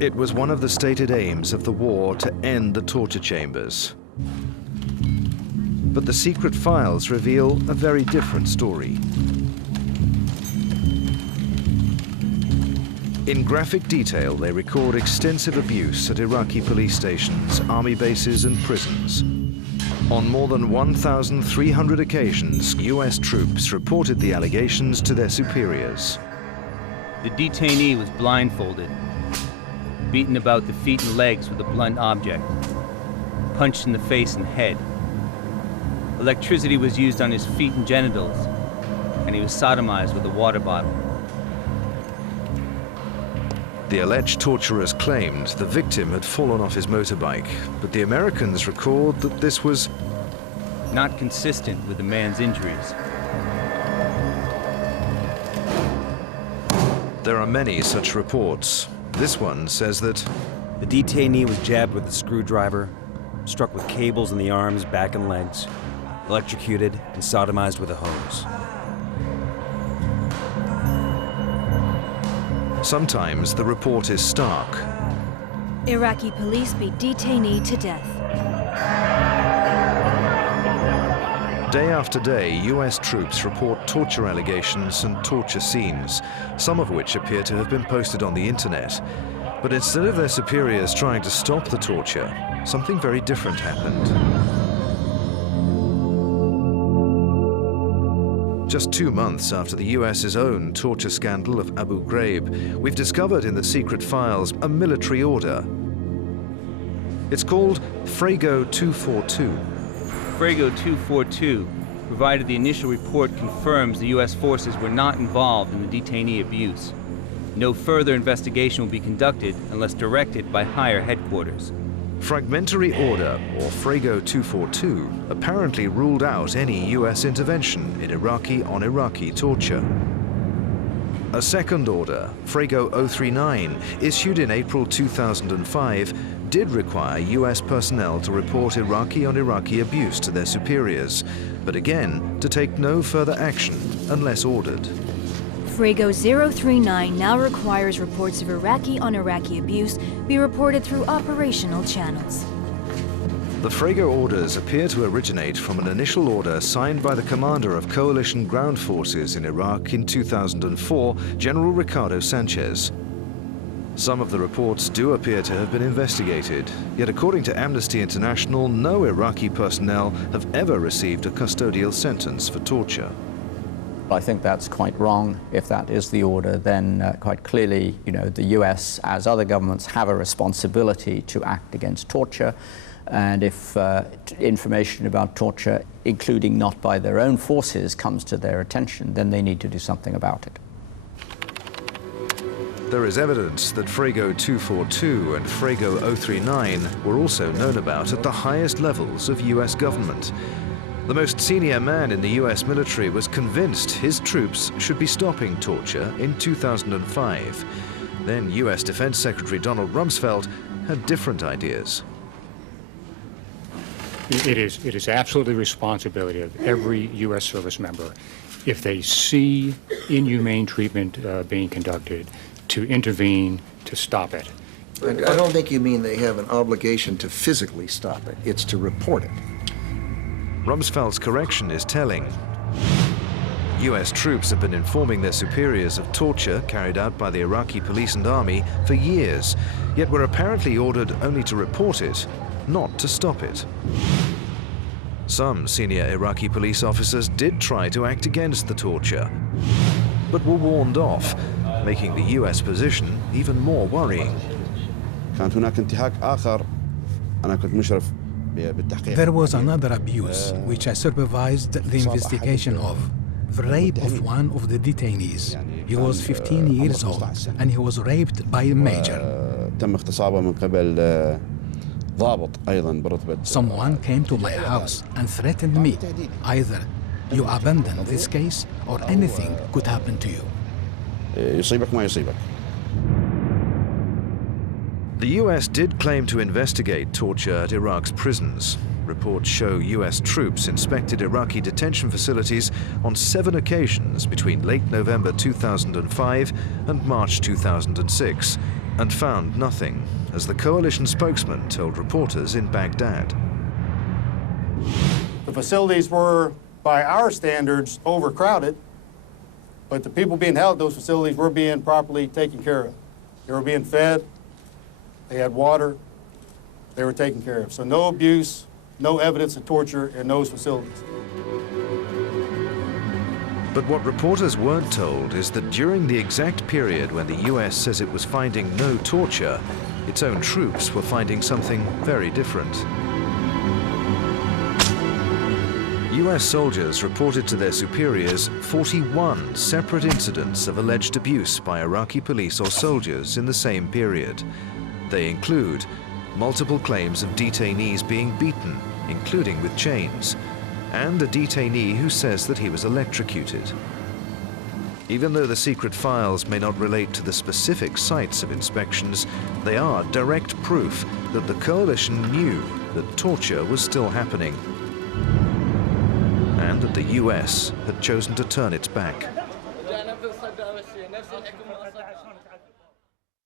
It was one of the stated aims of the war to end the torture chambers. But the secret files reveal a very different story. In graphic detail, they record extensive abuse at Iraqi police stations, army bases and prisons. On more than 1,300 occasions, US troops reported the allegations to their superiors. The detainee was blindfolded, beaten about the feet and legs with a blunt object, punched in the face and head. Electricity was used on his feet and genitals, and he was sodomized with a water bottle. The alleged torturers claimed the victim had fallen off his motorbike, but the Americans record that this was not consistent with the man's injuries. There are many such reports. This one says that the detainee was jabbed with a screwdriver, struck with cables in the arms, back, and legs, electrocuted, and sodomized with a hose. Sometimes the report is stark. Iraqi police beat detainee to death. Day after day, US troops report torture allegations and torture scenes, some of which appear to have been posted on the internet. But instead of their superiors trying to stop the torture, something very different happened. Just 2 months after the US's own torture scandal of Abu Ghraib, we've discovered in the secret files a military order. It's called Frago 242. Frago 242, provided the initial report confirms the U.S. forces were not involved in the detainee abuse. No further investigation will be conducted unless directed by higher headquarters. Fragmentary Order, or Frago 242, apparently ruled out any US intervention in Iraqi-on-Iraqi torture. A second order, Frago 039, issued in April 2005, did require US personnel to report Iraqi-on-Iraqi abuse to their superiors, but again, to take no further action unless ordered. Frago 039 now requires reports of Iraqi-on-Iraqi abuse be reported through operational channels. The Frago orders appear to originate from an initial order signed by the commander of coalition ground forces in Iraq in 2004, General Ricardo Sanchez. Some of the reports do appear to have been investigated, yet according to Amnesty International, no Iraqi personnel have ever received a custodial sentence for torture. I think that's quite wrong. If that is the order, then quite clearly, the US, as other governments, have a responsibility to act against torture. And if information about torture, including not by their own forces, comes to their attention, then they need to do something about it. There is evidence that Frago 242 and Frago 039 were also known about at the highest levels of US government. The most senior man in the US military was convinced his troops should be stopping torture in 2005. Then US Defense Secretary Donald Rumsfeld had different ideas. It is absolutely the responsibility of every U.S. service member, if they see inhumane treatment being conducted, to intervene, to stop it. I don't think you mean they have an obligation to physically stop it. It's to report it. Rumsfeld's correction is telling. US troops have been informing their superiors of torture carried out by the Iraqi police and army for years, yet were apparently ordered only to report it, not to stop it. Some senior Iraqi police officers did try to act against the torture, but were warned off, making the US position even more worrying. There was another abuse, which I supervised the investigation of. The rape of one of the detainees. He was 15 years old, and he was raped by a major. Someone came to my house and threatened me. Either you abandon this case, or anything could happen to you. The US did claim to investigate torture at Iraq's prisons. Reports show US troops inspected Iraqi detention facilities on 7 occasions between late November 2005 and March 2006, and found nothing, as the coalition spokesman told reporters in Baghdad. The facilities were, by our standards, overcrowded, but the people being held at those facilities were being properly taken care of. They were being fed, they had water, they were taken care of. So no abuse, no evidence of torture in those facilities. But what reporters weren't told is that during the exact period when the US says it was finding no torture, its own troops were finding something very different. US soldiers reported to their superiors 41 separate incidents of alleged abuse by Iraqi police or soldiers in the same period. They include multiple claims of detainees being beaten, including with chains, and a detainee who says that he was electrocuted. Even though the secret files may not relate to the specific sites of inspections, they are direct proof that the coalition knew that torture was still happening, and that the US had chosen to turn its back.